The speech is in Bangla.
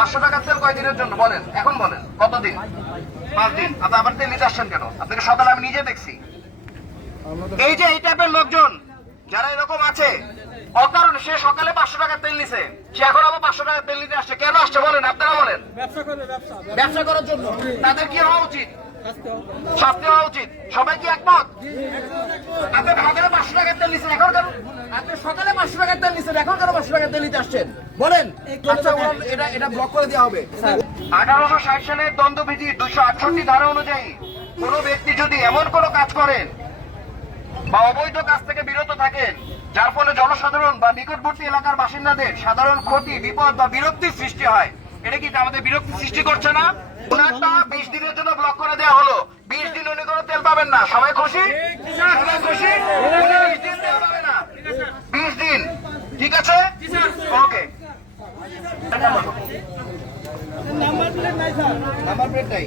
500 টাকার তেল কয়দিনের জন্য বলেন, এখন বলেন কতদিন? 5 দিন। আপনি আবার তেল নিতে আসছেন কেন? আপনাকে সকালে আমি নিজে দেখছি। এই যে এই টাইপের লোকজন যারা এরকম আছে, অকারণে সে সকালে 500 টাকার তেল নিছে, সে এখন আবার 500 টাকার তেল নিতে আসছে। কেন আসছে বলেন, আপনারা বলেন। ব্যবসা করার জন্য। তাদের কি হওয়া উচিত? শাস্তি হওয়া উচিত। সবাই কি একমত? আপনি সকালে 500 টাকার তেল নিছেন, এখন কেন? আপনি সকালে 500 টাকার তেল নিছেন, এখন কেন 500 টাকার তেল নিতে আসছেন বলেন? আচ্ছা, এটা ব্লক করে দেওয়া হবে। 1860 সালের দণ্ডবিধি 268 ধারা অনুযায়ী কোন ব্যক্তি যদি এমন কোন কাজ করেন বা অবৈধ কাজ থেকে বিরত থাকেন যার ফলে জনসাধারণ বা নিকটবর্তী এলাকার বাসিন্দাদের সাধারণ ক্ষতি, বিপদ বা বিরক্তির সৃষ্টি হয়, এটা কি আমাদের বিরক্তি সৃষ্টি করছে না? ওনারটা 20 দিনের জন্য ব্লক করে দেওয়া হলো। 20 দিন উনি কোনো তেল পাবেন না। সবাই খুশি? সবাই খুশি? উনি 20 দিন তেল পাবে না। 20 দিন, ঠিক আছে? ওকে। নাম্বার প্লেট নাই।